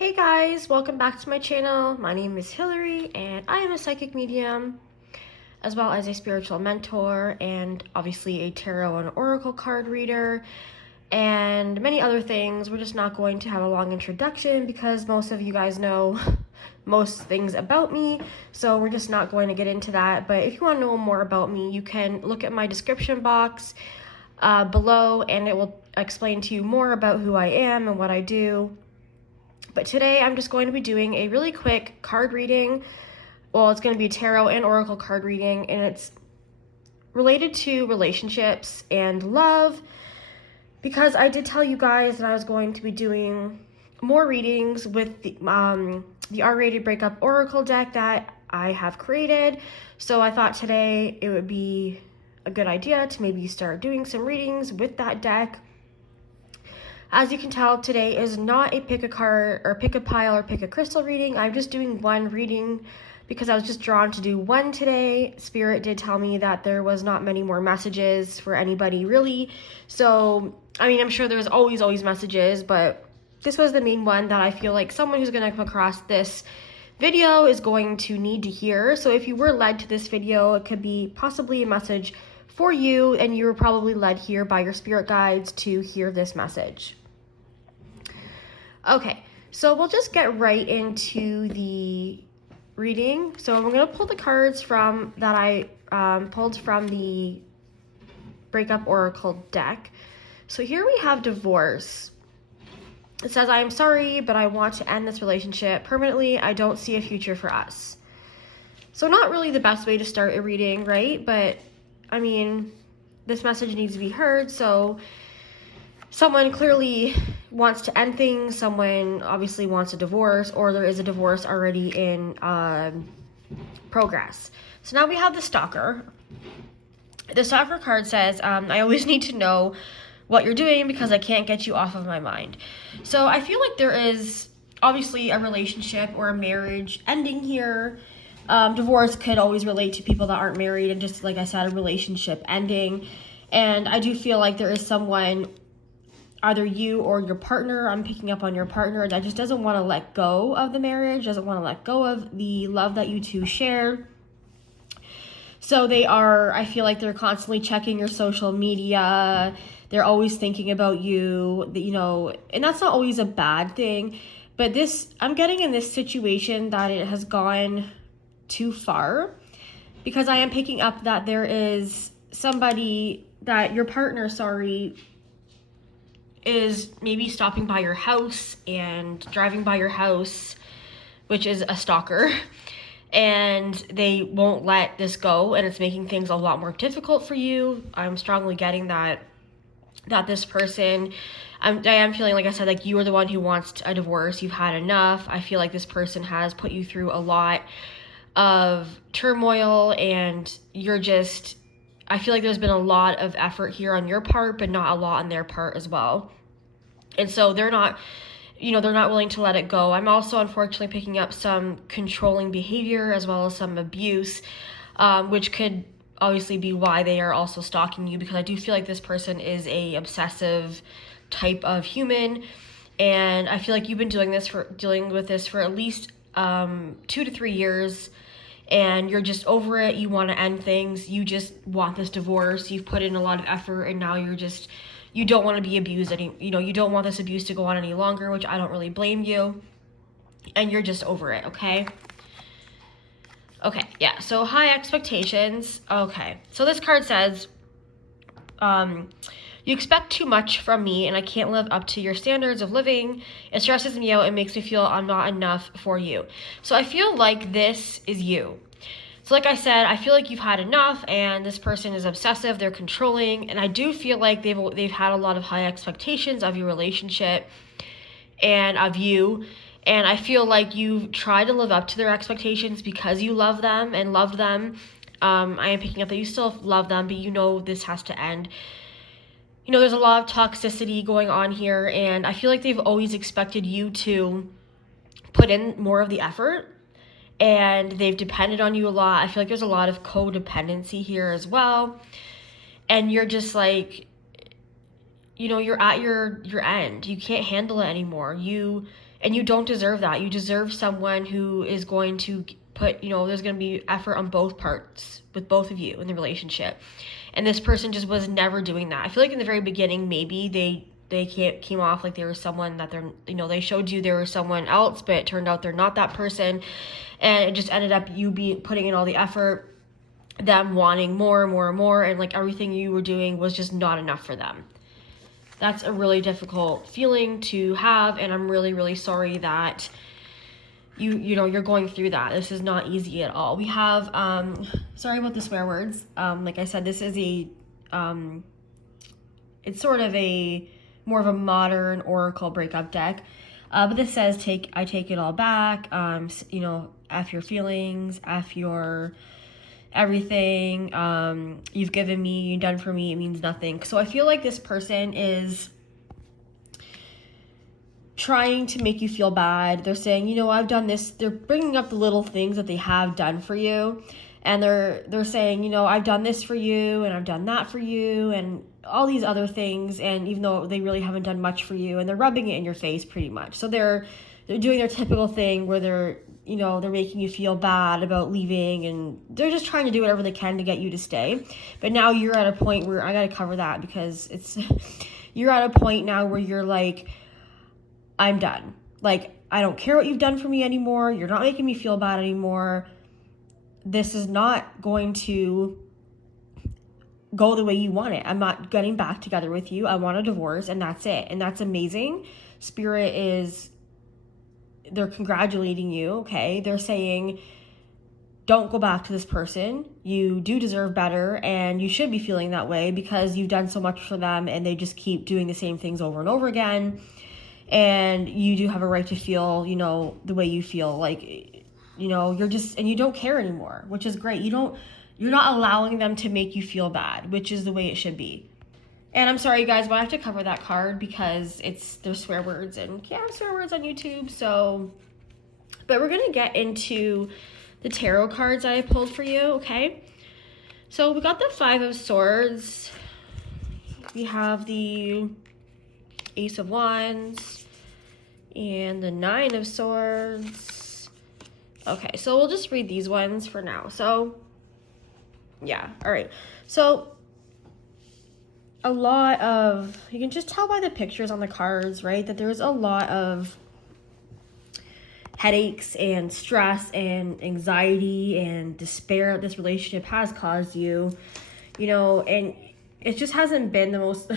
Hey guys, welcome back to my channel. My name is Hillary and I am a psychic medium as well as a spiritual mentor and obviously a tarot and oracle card reader and many other things. We're just not going to have a long introduction because most of you guys know most things about me, so we're just not going to get into that. But if you want to know more about me, you can look at my description box below and it will explain to you more about who I am and what I do. But today I'm just going to be doing a really quick card reading. Well, it's going to be a tarot and oracle card reading, and it's related to relationships and love, because I did tell you guys that I was going to be doing more readings with the R-rated breakup oracle deck that I have created. So I thought today it would be a good idea to maybe start doing some readings with that deck. As you can tell, today is not a pick a card or pick a pile or pick a crystal reading. I'm just doing one reading because I was just drawn to do one today. Spirit did tell me that there was not many more messages for anybody really. So, I mean, I'm sure there's always messages, but this was the main one that I feel like someone who's going to come across this video is going to need to hear. So if you were led to this video, it could be possibly a message for you, and you were probably led here by your spirit guides to hear this message. Okay, so we'll just get right into the reading. So I'm going to pull the cards from that I pulled from the Breakup Oracle deck. So here we have divorce. It says, I am sorry, but I want to end this relationship permanently. I don't see a future for us. So not really the best way to start a reading, right? But, I mean, this message needs to be heard, so someone clearly wants to end things, someone obviously wants a divorce, or there is a divorce already in progress. So now we have the Stalker. The Stalker card says, I always need to know what you're doing because I can't get you off of my mind. So I feel like there is obviously a relationship or a marriage ending here. Divorce could always relate to people that aren't married, and just like I said, a relationship ending. And I do feel like there is someone, either you or your partner, I'm picking up on your partner, that just doesn't want to let go of the marriage, doesn't want to let go of the love that you two share. So I feel like they're constantly checking your social media. They're always thinking about you, and that's not always a bad thing. But I'm getting in this situation that it has gone too far, because I am picking up that there is somebody that your partner, is maybe stopping by your house and driving by your house, which is a stalker, and they won't let this go, and it's making things a lot more difficult for you. I'm strongly getting that this person, I am feeling, like I said, like you are the one who wants a divorce. You've had enough. I feel like this person has put you through a lot of turmoil, and I feel like there's been a lot of effort here on your part, but not a lot on their part as well. And so they're not willing to let it go. I'm also unfortunately picking up some controlling behavior as well as some abuse, which could obviously be why they are also stalking you, because I do feel like this person is a obsessive type of human. And I feel like you've been dealing with this for at least 2 to 3 years, and you're just over it. You want to end things. You just want this divorce. You've put in a lot of effort, and now you don't want to be abused you don't want this abuse to go on any longer, which I don't really blame you. And you're just over it, okay? Okay, yeah, so high expectations. Okay, so this card says, you expect too much from me, and I can't live up to your standards of living. It stresses me out and makes me feel I'm not enough for you. So I feel like this is you. So like I said, I feel like you've had enough, and this person is obsessive, they're controlling, and I do feel like they've had a lot of high expectations of your relationship and of you. And I feel like you've tried to live up to their expectations because you love them and loved them. I am picking up that you still love them, but this has to end. There's a lot of toxicity going on here, and I feel like they've always expected you to put in more of the effort, and they've depended on you a lot. I feel like there's a lot of codependency here as well, and you're just like, you're at your end. You can't handle it anymore. And you don't deserve that. You deserve someone who is going to put, there's going to be effort on both parts with both of you in the relationship. And this person just was never doing that. I feel like in the very beginning, maybe they came off like they were someone that they're, they showed you they were someone else, but it turned out they're not that person. And it just ended up you putting in all the effort, them wanting more and more and more, and like everything you were doing was just not enough for them. That's a really difficult feeling to have, and I'm really, really sorry that you're going through that. This is not easy at all. We have, sorry about the swear words. Like I said, this is it's sort of more of a modern oracle breakup deck. But this says, I take it all back. F your feelings, F your everything. You've given me, you've done for me, it means nothing. So I feel like this person is trying to make you feel bad. They're saying, I've done this. They're bringing up the little things that they have done for you. And they're saying, I've done this for you, and I've done that for you, and all these other things. And even though they really haven't done much for you, and they're rubbing it in your face pretty much. So they're doing their typical thing where they're making you feel bad about leaving, and they're just trying to do whatever they can to get you to stay. But now you're at a point where I got to cover that, because you're at a point now where you're like, I'm done. Like, I don't care what you've done for me anymore. You're not making me feel bad anymore. This is not going to go the way you want it. I'm not getting back together with you. I want a divorce, and that's it. And that's amazing. Spirit they're congratulating you, okay? They're saying, don't go back to this person. You do deserve better, and you should be feeling that way because you've done so much for them, and they just keep doing the same things over and over again. And you do have a right to feel, the way you feel. Like, you're just, and you don't care anymore, which is great. You're not allowing them to make you feel bad, which is the way it should be. And I'm sorry, guys, but I have to cover that card because there's swear words, and can't have swear words on YouTube. So, but we're going to get into the tarot cards I pulled for you, okay? So we got the 5 of Swords. We have the Ace of Wands and the 9 of Swords. Okay, so we'll just read these ones for now. So, yeah, all right. So, you can just tell by the pictures on the cards, right, that there's a lot of headaches and stress and anxiety and despair this relationship has caused you, and it just hasn't been the most,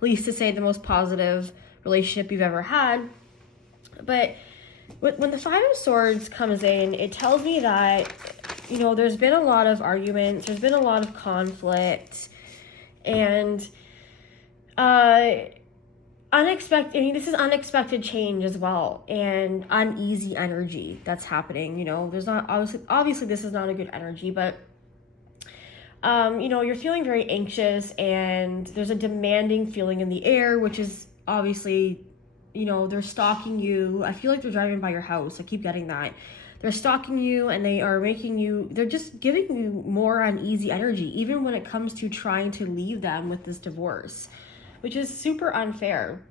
least to say, the most positive relationship you've ever had. But when the 5 of Swords comes in, it tells me that, there's been a lot of arguments, there's been a lot of conflict, and this is unexpected change as well, and uneasy energy that's happening. There's not, obviously this is not a good energy, but you're feeling very anxious, and there's a demanding feeling in the air, which is obviously, they're stalking you. I feel like they're driving by your house. I keep getting that. They're stalking you, and they're just giving you more uneasy energy, even when it comes to trying to leave them with this divorce, which is super unfair.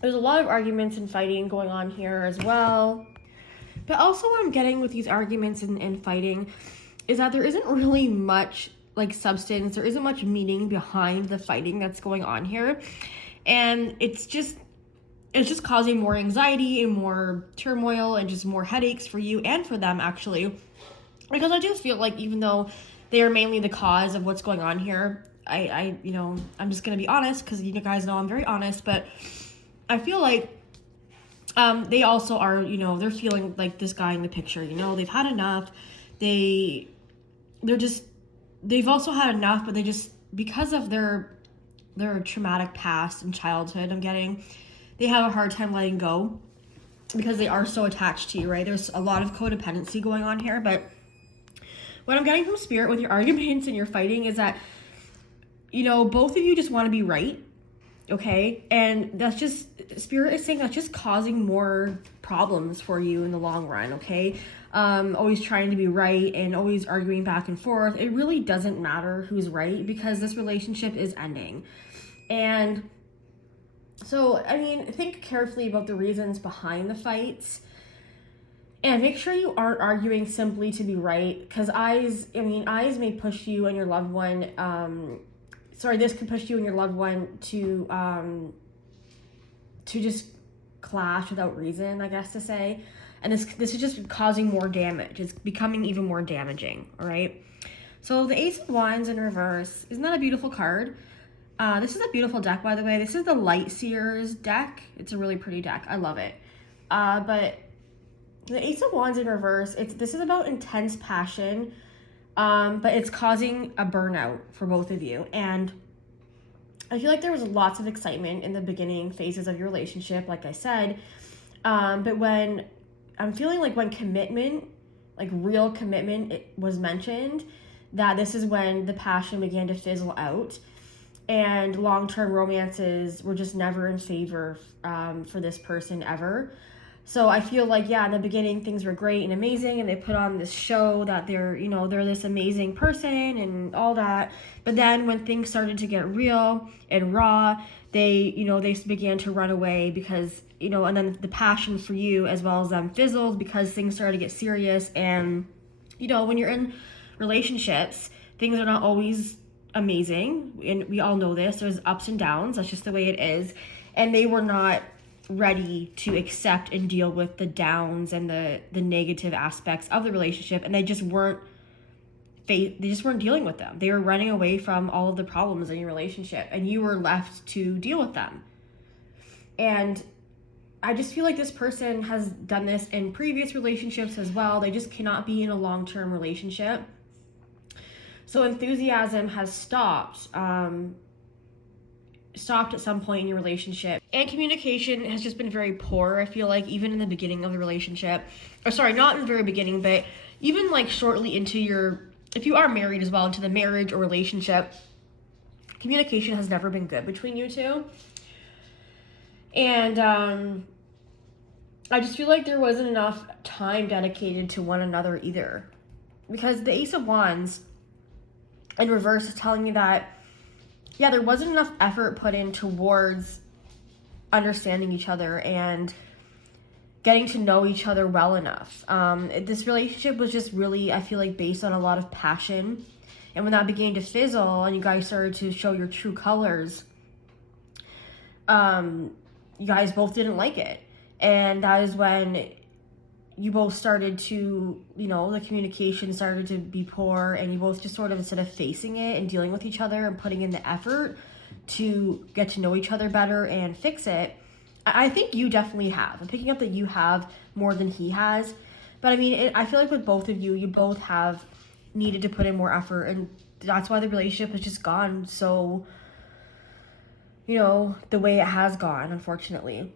There's a lot of arguments and fighting going on here as well. But also what I'm getting with these arguments and fighting is that there isn't really much like substance. There isn't much meaning behind the fighting that's going on here. And it's just causing more anxiety and more turmoil and just more headaches for you and for them, actually. Because I just feel like even though they are mainly the cause of what's going on here, I'm just going to be honest, because you guys know I'm very honest, but I feel like they also are, they're feeling like this guy in the picture, they've had enough. They've also had enough, but they just, because of their traumatic past and childhood, they have a hard time letting go because they are so attached to you, right? There's a lot of codependency going on here, but what I'm getting from Spirit with your arguments and your fighting is that, both of you just want to be right, okay? And that's just, Spirit is saying that's just causing more problems for you in the long run, okay? Always trying to be right and always arguing back and forth. It really doesn't matter who's right because this relationship is ending. And So, I mean, think carefully about the reasons behind the fights. And make sure you aren't arguing simply to be right, because eyes may push you and your loved one. This could push you and your loved one to just clash without reason, I guess to say. And this is just causing more damage. It's becoming even more damaging. All right. So the Ace of Wands in reverse, isn't that a beautiful card? This is a beautiful deck, by the way. This is the Light Seers deck. It's a really pretty deck. I love it. But the Ace of Wands in reverse, this is about intense passion, but it's causing a burnout for both of you. And I feel like there was lots of excitement in the beginning phases of your relationship, like I said. But when I'm feeling like when commitment, like real commitment, it was mentioned, that this is when the passion began to fizzle out. And long-term romances were just never in favor for this person ever. So I feel like, yeah, in the beginning, things were great and amazing, and they put on this show that they're this amazing person and all that. But then when things started to get real and raw, they began to run away because, and then the passion for you as well as them fizzled because things started to get serious. And, when you're in relationships, things are not always amazing. And we all know this. There's ups and downs. That's just the way it is. And they were not ready to accept and deal with the downs and the negative aspects of the relationship, and they just weren't dealing with them. They were running away from all of the problems in your relationship, and you were left to deal with them. And I just feel like this person has done this in previous relationships as well. They just cannot be in a long-term relationship. So enthusiasm has stopped at some point in your relationship, and communication has just been very poor. I feel like even in the beginning of the relationship, or sorry, not in the very beginning, but even like shortly into if you are married as well, into the marriage or relationship, communication has never been good between you two. And I just feel like there wasn't enough time dedicated to one another either, because the Ace of Wands in reverse is telling me that, yeah, there wasn't enough effort put in towards understanding each other and getting to know each other well enough. This relationship was just really, I feel like, based on a lot of passion. And when that began to fizzle and you guys started to show your true colors, you guys both didn't like it. And that is when you both started to, the communication started to be poor, and you both just sort of, instead of facing it and dealing with each other and putting in the effort to get to know each other better and fix it, I think you definitely have. I'm picking up that you have more than he has. But I mean, I feel like with both of you both have needed to put in more effort, and that's why the relationship has just gone so, the way it has gone, unfortunately.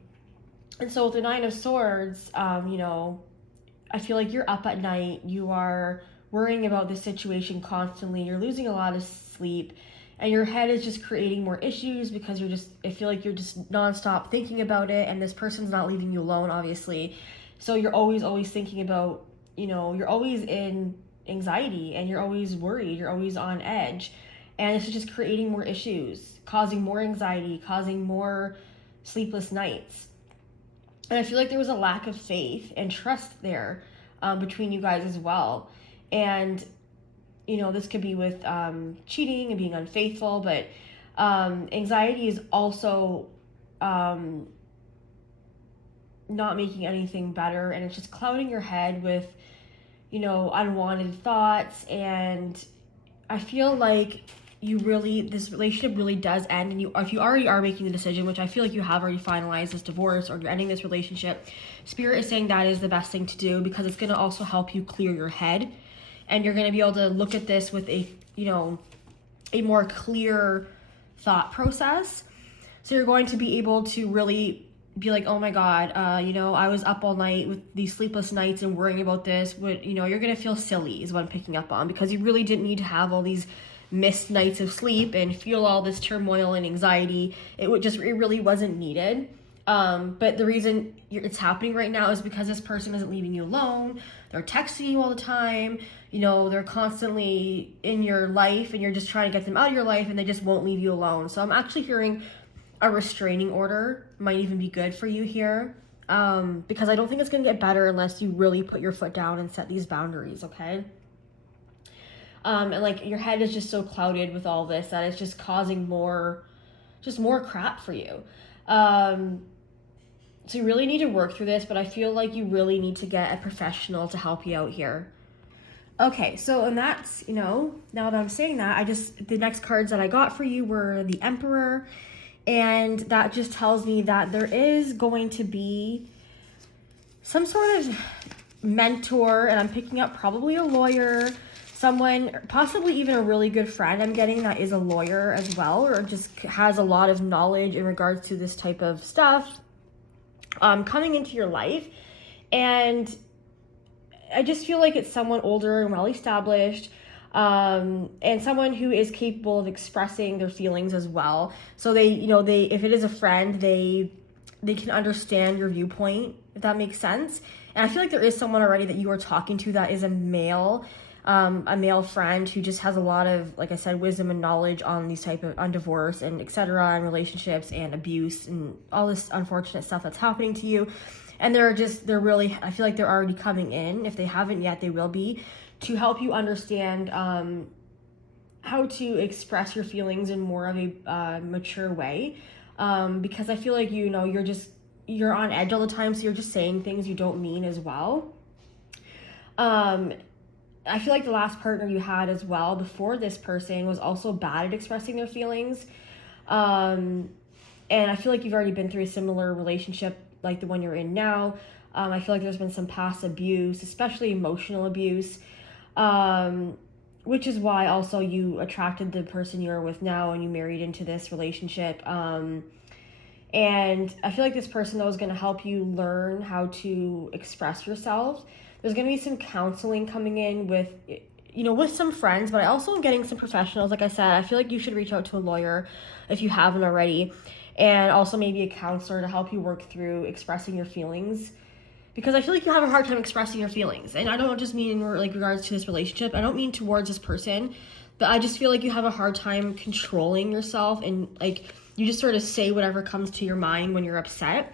And so with the Nine of Swords, I feel like you're up at night, you are worrying about this situation constantly, you're losing a lot of sleep, and your head is just creating more issues because I feel like you're just nonstop thinking about it, and this person's not leaving you alone, obviously. So you're always thinking about, you're always in anxiety, and you're always worried, you're always on edge. And this is just creating more issues, causing more anxiety, causing more sleepless nights. And I feel like there was a lack of faith and trust there between you guys as well. And, this could be with cheating and being unfaithful, but anxiety is also not making anything better. And it's just clouding your head with, unwanted thoughts. And I feel like this relationship really does end, and if you already are making the decision, which I feel like you have already finalized this divorce or you're ending this relationship, Spirit is saying that is the best thing to do, because it's going to also help you clear your head, and you're going to be able to look at this with a more clear thought process. So you're going to be able to really be like, oh my God, I was up all night with these sleepless nights and worrying about this. But, you're going to feel silly is what I'm picking up on, because you really didn't need to have all these missed nights of sleep and feel all this turmoil and anxiety. It really wasn't needed. But the reason it's happening right now is because this person isn't leaving you alone. They're texting you all the time. They're constantly in your life, and you're just trying to get them out of your life, and they just won't leave you alone. So I'm actually hearing a restraining order might even be good for you here. Because I don't think it's going to get better unless you really put your foot down and set these boundaries, okay? And like your head is just so clouded with all this that it's just causing more crap for you. So you really need to work through this, but I feel like you really need to get a professional to help you out here. Okay, so and that's, you know, now that I'm saying that, the next cards that I got for you were the Emperor, and that just tells me that there is going to be some sort of mentor, and I'm picking up probably a lawyer, someone, possibly even a really good friend I'm getting that is a lawyer as well, or just has a lot of knowledge in regards to this type of stuff, coming into your life. And I just feel like it's someone older and well established, and someone who is capable of expressing their feelings as well. So they, if it is a friend, they can understand your viewpoint, if that makes sense. And I feel like there is someone already that you are talking to that is a male friend who just has a lot of, like I said, wisdom and knowledge on these type of, on divorce and etc., and relationships and abuse and all this unfortunate stuff that's happening to you. And they're really, I feel like they're already coming in. If they haven't yet, they will be, to help you understand how to express your feelings in more of a mature way. Because I feel like, you're on edge all the time, so you're just saying things you don't mean as well. I feel like the last partner you had as well before this person was also bad at expressing their feelings. And I feel like you've already been through a similar relationship like the one you're in now. I feel like there's been some past abuse, especially emotional abuse, which is why also you attracted the person you're with now and you married into this relationship. And I feel like this person, though, is going to help you learn how to express yourself. There's going to be some counseling coming in with some friends, but I also am getting some professionals. Like I said, I feel like you should reach out to a lawyer if you haven't already, and also maybe a counselor to help you work through expressing your feelings, because I feel like you have a hard time expressing your feelings. And I don't just mean in like regards to this relationship. I don't mean towards this person, but I just feel like you have a hard time controlling yourself, and like you just sort of say whatever comes to your mind when you're upset.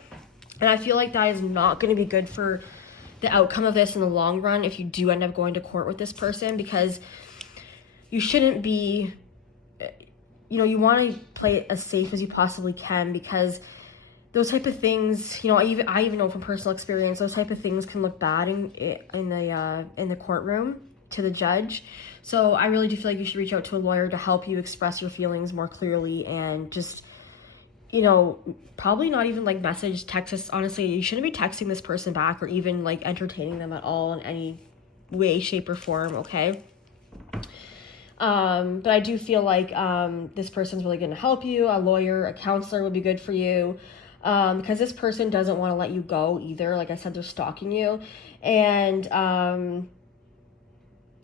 And I feel like that is not going to be good for the outcome of this in the long run if you do end up going to court with this person, because you shouldn't be, you want to play it as safe as you possibly can, because those type of things, I even know from personal experience, those type of things can look bad in the courtroom to the judge. So I really do feel like you should reach out to a lawyer to help you express your feelings more clearly, and just, probably not even like message, text us. Honestly, you shouldn't be texting this person back or even like entertaining them at all in any way, shape, or form, okay? But I do feel like this person's really going to help you. A lawyer, a counselor would be good for you, because this person doesn't want to let you go either. Like I said, they're stalking you. And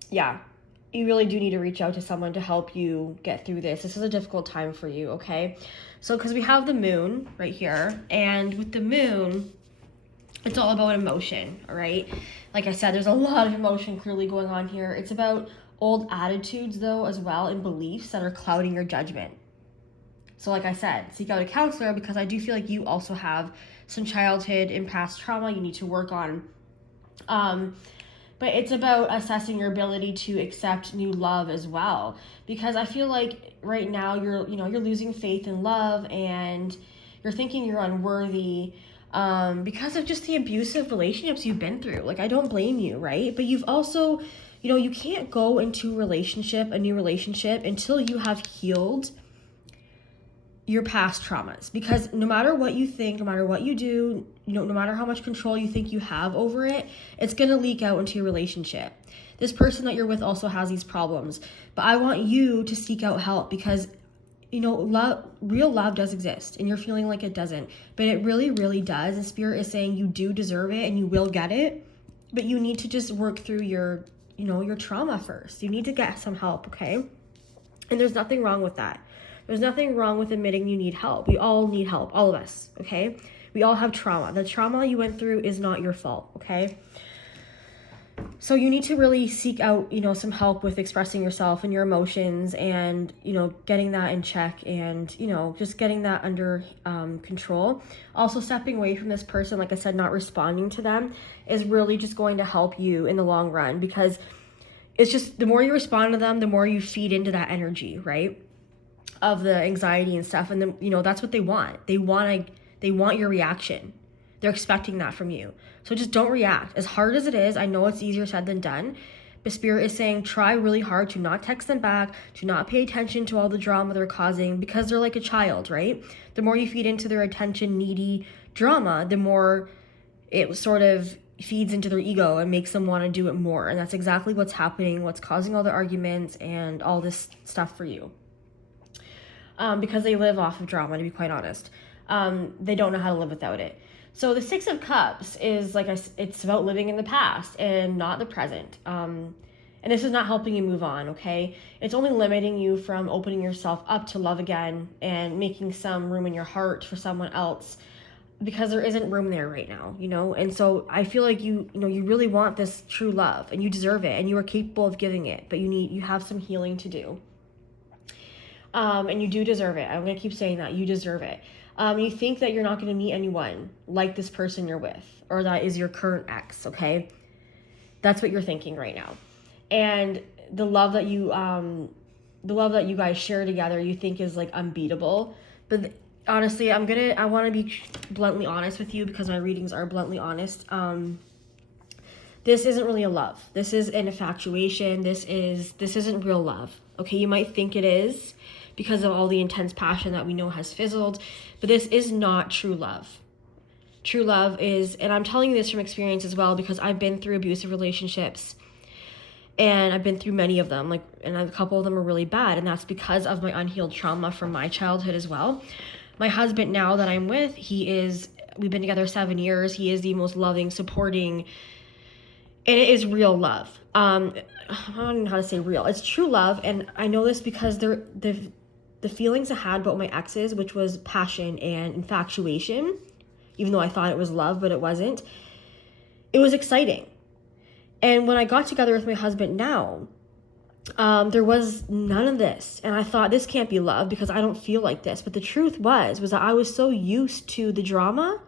yeah, you really do need to reach out to someone to help you get through this. This is a difficult time for you, okay? So, because we have the moon right here, and with the moon, it's all about emotion, all right? Like I said, there's a lot of emotion clearly going on here. It's about old attitudes, though, as well, and beliefs that are clouding your judgment. So like I said, seek out a counselor, because I do feel like you also have some childhood and past trauma you need to work on. But it's about assessing your ability to accept new love as well, because I feel like right now you're losing faith in love, and you're thinking you're unworthy because of just the abusive relationships you've been through. Like, I don't blame you, right? But you've also, you can't go into a new relationship until you have healed your past traumas, because no matter what you think, no matter what you do, no matter how much control you think you have over it, it's going to leak out into your relationship. This person that you're with also has these problems, but I want you to seek out help, because real love does exist, and you're feeling like it doesn't, but it really, really does. And Spirit is saying you do deserve it and you will get it, but you need to just work through your trauma first. You need to get some help, okay? And there's nothing wrong with that. There's nothing wrong with admitting you need help. We all need help, all of us, okay? We all have trauma. The trauma you went through is not your fault, okay? So you need to really seek out, some help with expressing yourself and your emotions, and, getting that in check, and, just getting that under control. Also, stepping away from this person, like I said, not responding to them, is really just going to help you in the long run, because it's just the more you respond to them, the more you feed into that energy, right? Of the anxiety and stuff. And then, that's what they want. They want your reaction. They're expecting that from you. So just don't react. As hard as it is, I know it's easier said than done, but Spirit is saying try really hard to not text them back, to not pay attention to all the drama they're causing, because they're like a child, right? The more you feed into their attention needy drama, the more it sort of feeds into their ego and makes them want to do it more. And that's exactly what's happening, what's causing all the arguments and all this stuff for you. Because they live off of drama, to be quite honest. They don't know how to live without it. So the Six of Cups is it's about living in the past and not the present. And this is not helping you move on, okay? It's only limiting you from opening yourself up to love again and making some room in your heart for someone else, because there isn't room there right now, And so I feel like you really want this true love, and you deserve it, and you are capable of giving it, but you have some healing to do. And you do deserve it. I'm going to keep saying that. You deserve it. You think that you're not going to meet anyone like this person you're with, or that is your current ex, okay? That's what you're thinking right now. And the love that you guys share together, you think is like unbeatable. But honestly, I want to be bluntly honest with you, because my readings are bluntly honest. This isn't really a love. This is an infatuation. This isn't real love. Okay, you might think it is because of all the intense passion that we know has fizzled, but this is not true love. True love is, and I'm telling you this from experience as well, because I've been through abusive relationships, and I've been through many of them, and a couple of them are really bad, and that's because of my unhealed trauma from my childhood as well. My husband now that I'm with, we've been together 7 years. He is the most loving, supporting, and it is real love. I don't know how to say real. It's true love, and I know this because the feelings I had about my exes, which was passion and infatuation, even though I thought it was love, but it wasn't, it was exciting. And when I got together with my husband now, there was none of this. And I thought, this can't be love because I don't feel like this. But the truth was that I was so used to the drama,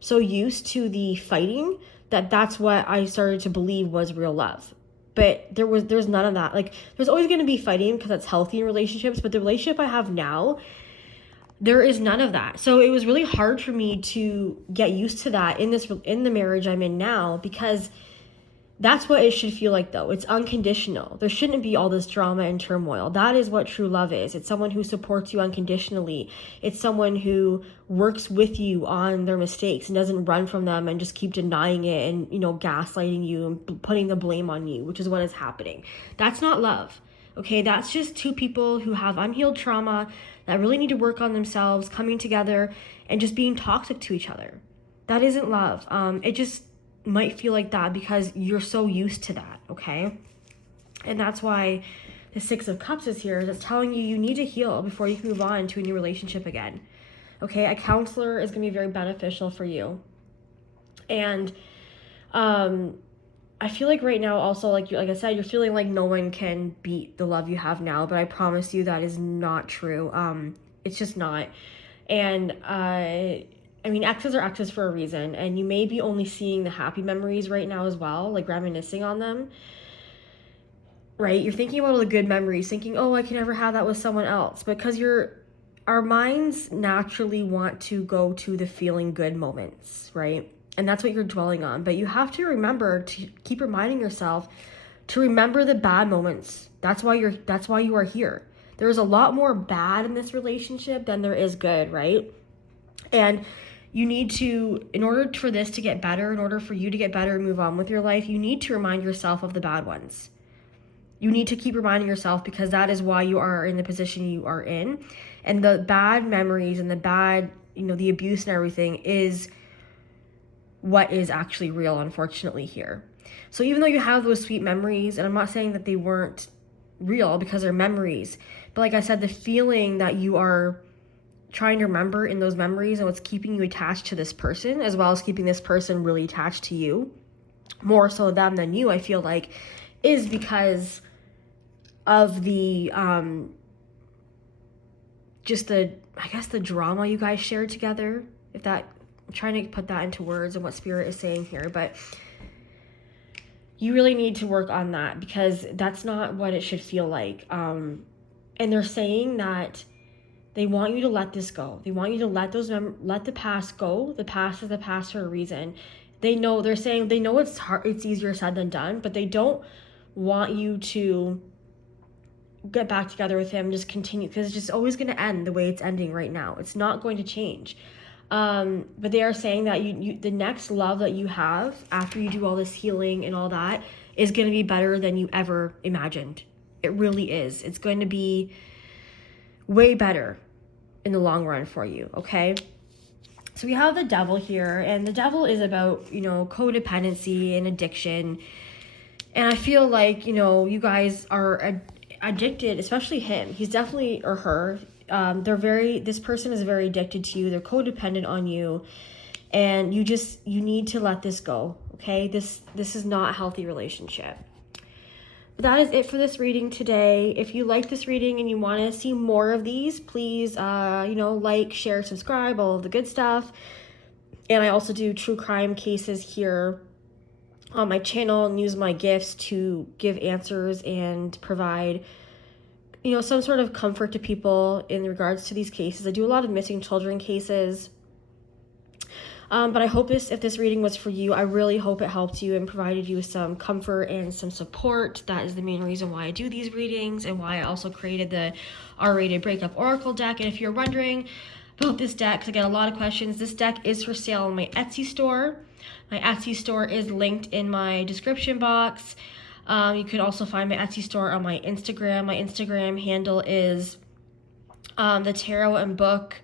so used to the fighting, that's what I started to believe was real love. But there's none of that. Like, there's always going to be fighting because that's healthy in relationships. But the relationship I have now, there is none of that. So it was really hard for me to get used to that in the marriage I'm in now, because that's what it should feel like, though. It's unconditional. There shouldn't be all this drama and turmoil. That is what true love is. It's someone who supports you unconditionally. It's someone who works with you on their mistakes and doesn't run from them and just keep denying it and, gaslighting you and putting the blame on you, which is what is happening. That's not love, okay? That's just two people who have unhealed trauma that really need to work on themselves, coming together and just being toxic to each other. That isn't love. It just might feel like that because you're so used to that, okay? And that's why the Six of Cups is here. That's telling you need to heal before you can move on to a new relationship again, okay? A counselor is going to be very beneficial for you. And I feel like right now also, like I said, you're feeling like no one can beat the love you have now, but I promise you that is not true. It's just not. And exes are exes for a reason, and you may be only seeing the happy memories right now as well, like reminiscing on them, right? You're thinking about all the good memories, thinking, oh, I can never have that with someone else, because our minds naturally want to go to the feeling good moments, right? And that's what you're dwelling on, but you have to remember to keep reminding yourself to remember the bad moments. That's why you are here. There's a lot more bad in this relationship than there is good, right? And you need to, in order for this to get better, in order for you to get better and move on with your life, you need to remind yourself of the bad ones. You need to keep reminding yourself, because that is why you are in the position you are in. And the bad memories and the bad, the abuse and everything is what is actually real, unfortunately, here. So even though you have those sweet memories, and I'm not saying that they weren't real because they're memories, but like I said, the feeling that you are trying to remember in those memories and what's keeping you attached to this person, as well as keeping this person really attached to you, more so them than you, I feel like, is because of the just the, I guess, the drama you guys shared together. If that, I'm trying to put that into words and what spirit is saying here, but you really need to work on that, because that's not what it should feel like. And they're saying that they want you to let this go. They want you to let let the past go. The past is the past for a reason. They're saying they know it's hard, it's easier said than done, but they don't want you to get back together with him, just continue, because it's just always going to end the way it's ending right now. It's not going to change. But they are saying that you the next love that you have after you do all this healing and all that is going to be better than you ever imagined. It really is. It's going to be way better in the long run for you, okay? So we have the devil here, and the devil is about, codependency and addiction. And I feel like, you guys are addicted, especially him. He's definitely, or her. This person is very addicted to you. They're codependent on you. And you need to let this go, okay? This is not a healthy relationship. But that is it for this reading today. If you like this reading and you want to see more of these, please, like, share, subscribe, all of the good stuff. And I also do true crime cases here on my channel and use my gifts to give answers and provide, some sort of comfort to people in regards to these cases. I do a lot of missing children cases. But I hope if this reading was for you, I really hope it helped you and provided you with some comfort and some support. That is the main reason why I do these readings, and why I also created the R-rated Breakup Oracle deck. And if you're wondering about this deck, because I get a lot of questions, this deck is for sale on my Etsy store. My Etsy store is linked in my description box. You could also find my Etsy store on my Instagram. My Instagram handle is the Tarot and Book.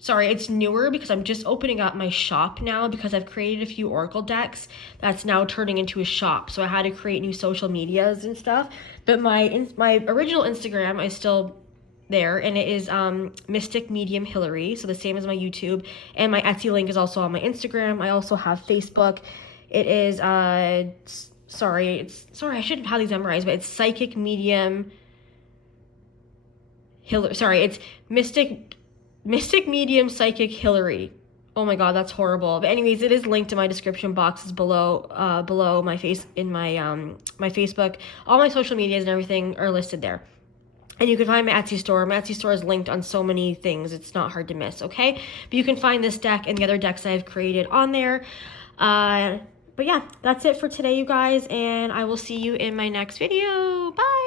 Sorry, it's newer because I'm just opening up my shop now, because I've created a few Oracle decks that's now turning into a shop. So I had to create new social medias and stuff. But my original Instagram is still there, and it is Mystic Medium Hillary, so the same as my YouTube. And my Etsy link is also on my Instagram. I also have Facebook. It is sorry, I shouldn't have these memorized, but it's Psychic Medium Hillary. Sorry, it's Mystic Medium Psychic Hillary. Oh my god, that's horrible. But anyways, it is linked in my description boxes below my face in my my Facebook. All my social medias and everything are listed there. And you can find my Etsy store. My Etsy store is linked on so many things. It's not hard to miss, okay? But you can find this deck and the other decks I've created on there. But yeah, that's it for today, you guys. And I will see you in my next video. Bye!